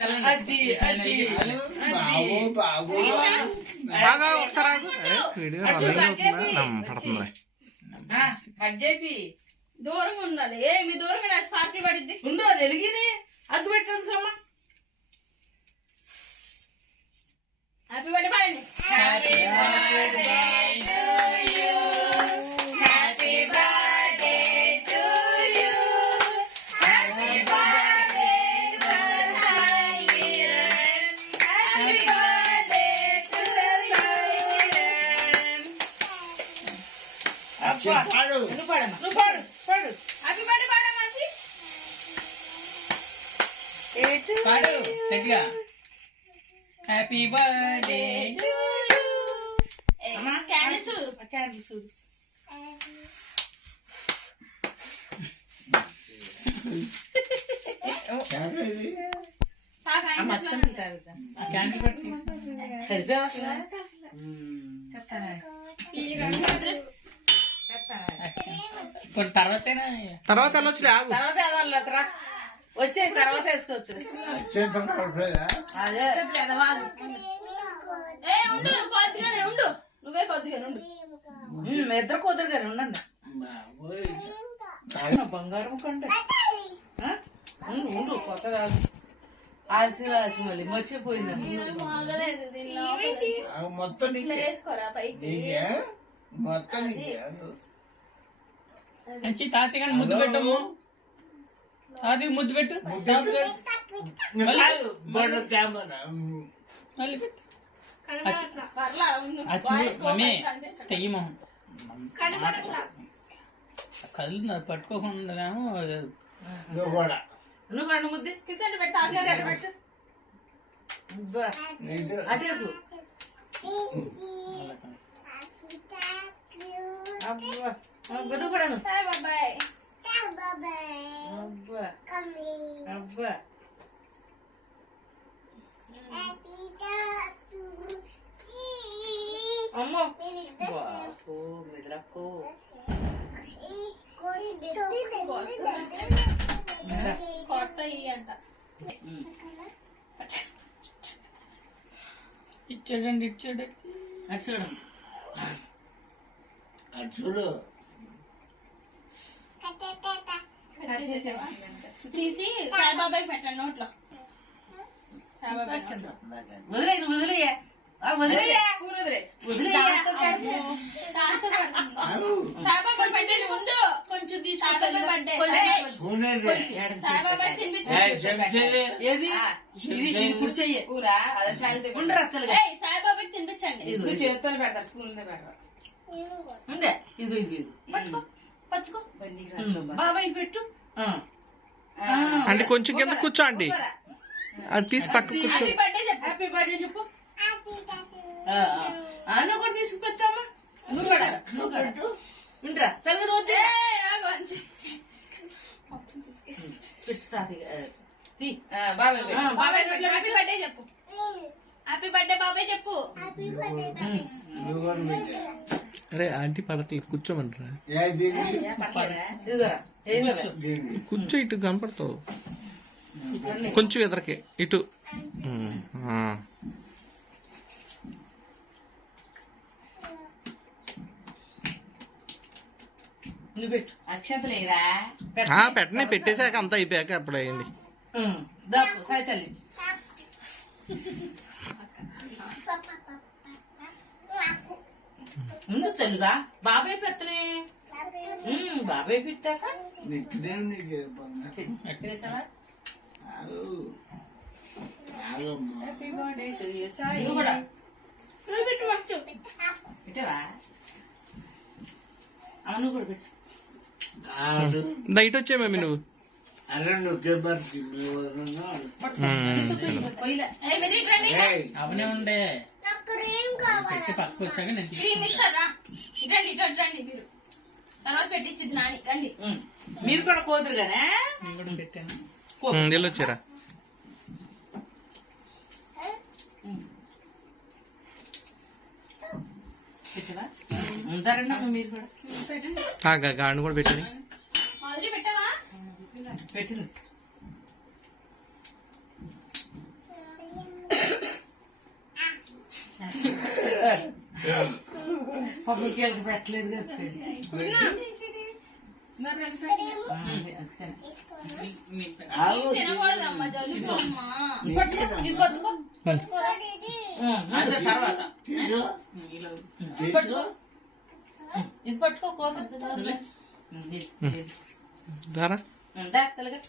అది అది బాగా ఒకసారి వీడియో పడుతుంది? కట్ చేపి. దూరంగా ఉండాలి. ఏ మీ దూరంగా స్పార్కిల్ పడిద్ది. ఉండు అది ఎలిగిని. అగ్గు పెట్టండి అమ్మా హ్యాపీ బర్త్డే పాడండి happy birthday happy birthday candle పెట్టి తర్వాత వెళ్ళొచ్చులే ఆగు. తర్వాత ఎదవాళ్ళరా వచ్చే తర్వాత వేసుకోవచ్చు. అత్యంత కలపలేదా అదే. ఎదవాలి ఏ ఉండు కొద్దిగానే ఉండు. నువ్వే కొద్దిగానే ఉండు. ఇద్దరు కూతురు గారు ఉండండి బంగారం కంటే. ఉండు ఉండు కొత్త కాదు ఆలసి ఆలసి మళ్ళీ. ఆ మొత్తం మొత్తం తాతయ్య కానీ ముద్దు పెట్టము తాతయ్య ముద్దు పెట్టు. మళ్ళీ కళ్ళు పట్టుకోకుండా నువ్వు కూడా. నువ్వు కన్ను ముద్ది. కిసెంట్ పెట్టు తాతగారు అటు పెట్టు అబ్బా. నీకు అటేపు అబ్బా అబ్బా, నువ్వు కూడా ను. హాయ్ బాబాయ్ అబ్బా అబ్బా అమ్మో బాపు మెదలకు కొత్త ఈ అంట ఇచ్చాడండి ఇచ్చాడు అటు చూడండి అది చూడు? తీసి సాయిబాబాకి పెట్టండి నోట్లో. సాయిబాబాయ్. వదిలే వదిలేయే. వదిలేయే. వదిలే. సాయిబాబాకి పెట్టండి ముందు. కొంచెం కుర్చయ్యే కూరా సాయిబాబాకి తినిపించండి. చేతితో పెడతారు స్కూల్ పెడతారు. ఉందే ఇదిగో ఇది పట్టుకో పట్టుకో. బాబాయ్ పెట్టు. ఆ. ఆ. అంటే కొంచెం కింద కూర్చో ఆంటీ. అది తీసి పక్క కూర్చో. హ్యాపీ బర్త్డే చెప్పు. హ్యాపీ బర్త్డే చెప్పు. ఆ, ఆ. ఆ, నువ్వు కూడా కూడా కూడా. ఉండరా. రోజు. హ్యాపీ బర్త్డే చెప్పు. హ్యాపీ బర్త్డే బాబాయ్ చెప్పు. అరే ఆంటీ పడట్లేదు కూర్చోమంటారా? కూర్చో. ఇటు కనపడతావు. కొంచెం ఎదరకే ఇటు. పెట్టనే పెట్టేశాక అంతా అయిపోయాక అప్పుడు అయింది. దాపు ముందు తెలుగా? బాబాయ్ పెత్తనే? బాబాయ్. పెట్టాక? అవును కూడా. పెట్టు. నైట్ వచ్చే మమ్మీ నువ్వు. అరే అవనే ఉండే. పెట్టి పక్కకు వచ్చాక నేను తీసుకు- క్రీమ్ ఇస్తారా ఇటు రండి ఇటు అటు రండి మీరు. తర్వాత పెట్టించింది నాని రండి. మీరు కూడా కోదురు కదా నేను కూడా పెట్టాను. ఆ, గా- గాండు కూడా పెట్టింది పెట్టావా? పెట్టింది అమ్మా పట్టుకో, ఇది పట్టుకో. ఆ, అదే తర్వాత తీసుకో. ఇలా తీసుకో. ఇది పట్టుకో కోపం దారా తెలగా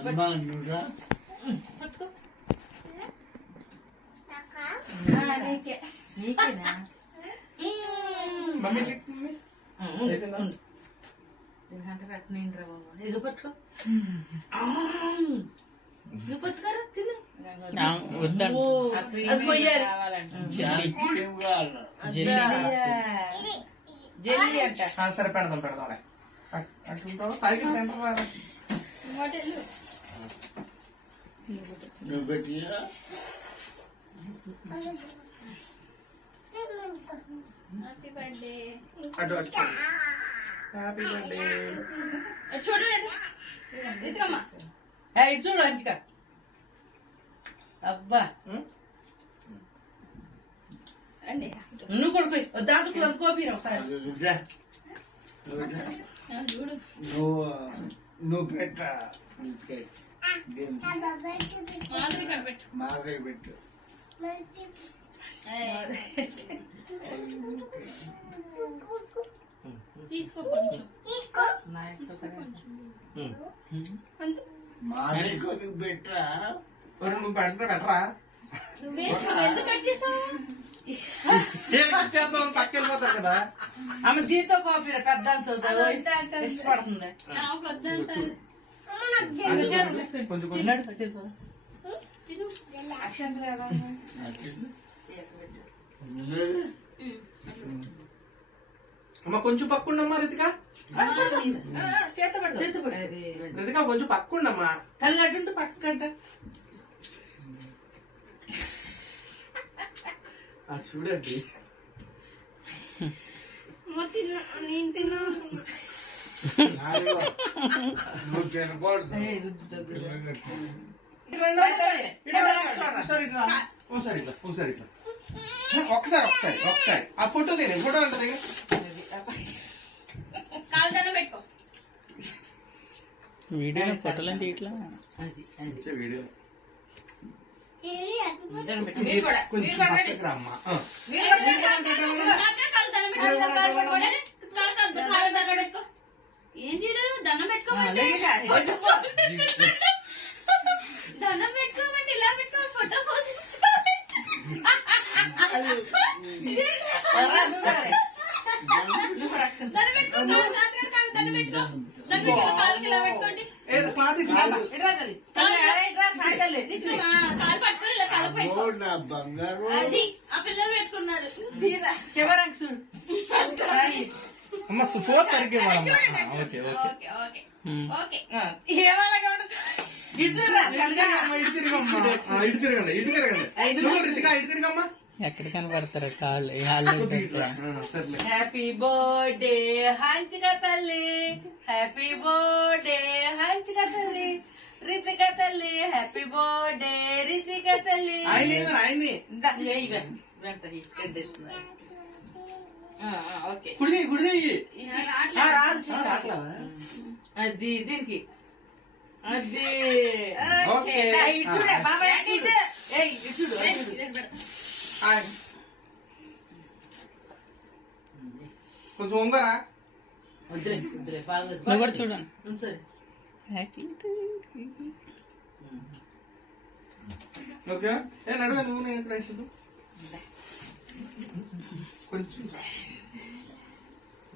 అమ్మా, నువ్వురా. పట్టుకో ఆ, నీకే నీకేనా? బాబు. పట్టుకో. పట్టుకోరా తిను. జెల్లీ. అంట. సరే పెడదాం సైకిల్ సెంటర్ నువ్వు పెట్టియా? హ్యాపీ బర్త్డే అటు అటు చూడు. హ్యాపీ బర్త్డే చూడండి ఇదిగమ్మా. ఏ, ఇటు చూడు అంచిక అబ్బా. రండి. నువ్వు కొడుకు దాంట్లో కోపిరా ఒకసారి. చూడు. నువ్వు నువ్వు పెట్ట. తీసుకో కొంచెం. నువ్వు నువ్వే ఎందుకు కట్ చేసావు? ఏం చేద్దాం కదా. ఆమె దీంతో కోపిరా పెద్ద ఇష్టపడుతుంది. కొంచెం అమ్మ కొంచెం పక్కుండమ్మా రితిక. రితిక కొంచెం పక్కుండమ్మా. తల్లి పక్కకంట. అది చూడండి. నువ్వు తినకూడదు. ఒకసారి ఇట్లా ఒకసారి ఇట్లా ఒకసారి ఇట్లా ఆ ఫోటో తిని ఫోటో ఉంటుంది దండం వీడియోలో ఫోటోలు అది, అది. వీడియో దండం పెట్టు. మీరు కూడా, కొంచెం మీరు కూడా రండి. పక్కకి రామ్మా ఆ. మీరు కూడా రండి. నాకే కాలు దండం పెట్టుకో కాలు కాలు కాలు కాలు దండం పెట్టుకో ఏంటి ఈడు? దండం ఆ, పెట్టుకోమంటే లేదుగా, లేదుకో. దండం పెట్టుకోమంటే ఇలా పెట్టుకో ఫోటో పోసి రా, నువ్వు రా. నువ్వు కూడా అక్షంతలు. దండం పెట్టుకో కాలు తాతగారు కాలు దండం పెట్టుకో దండం పెట్టుకో కాలుకి ఇలా పెట్టుకోండి ఏదో క్లాత్ ఇట్లా ఇట్రా తల్లి. తల్లి, అరే, ఇట్రా, సాయి తల్లి. నిజమా? కాలు పట్టుకొని ఇలా కాలు పెట్టుకో ఓ నా బంగారు అది ఆ పిల్లలు పెట్టుకున్నారు తీరా. కెమెరాకి చూడు సాయి. అమ్మ ఫోర్ సరిగ్గా ఓకే ఓకే ఓకే ఓకే ఇటు తిరగమ్మా ఇటు తిరగండి ఇటు తిరగండి ఇటు తిరగమ్మా ఎక్కడ కనపడతారు కాళ్ళు ఈ హాల్లో కొద్దిగా ఇటు రా. ఆ, సర్లే హ్యాపీ బర్త్డే హంచిక తల్లి హ్యాపీ బర్త్డే హంచిక తల్లి రితిక తల్లి హ్యాపీ బర్త్డే రితిక తల్లి ఆయన ఏమని ఆయన్ని ఇందా, ఇగో ఇగో. వెంట ఈ కట్టేస్తున్నా. ఆ, ఆ, ఓకే గుడి చేయి, గుడి చెయ్యి ఆ, రాదు చూడు. రాట్లేదా? అది దీనికి అది ఓకే. ఓకే దా, ఇటు చూడే బాబాయ్ అటు ఇటు. ఏయ్, ఇటు చూడు అటు చూడు. ఆయ్. కొంచెం ఉంగరా వద్దులే వద్దులే బాగా నువ్వు కూడా చూడండి ఉంచండి. ఓకే ఏ నడువే నువ్వు నేను ఇక్కడ వేసేది కొంచెం రా.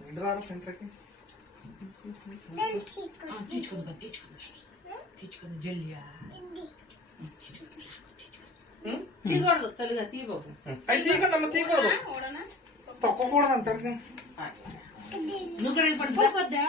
ఇటు రారా సెంటర్కి ఆ, తీసుకోండి బా, తీసుకోండి తీసుకోండి జల్లియా ఉం? తీయకూడదు తల్లిగా తీయబాబు. అవి తీయకండి అమ్మ తీయకూడదు. తొక్కకూడదు అంటారు. నువ్వు కూడా ఇది పడిపోద్దా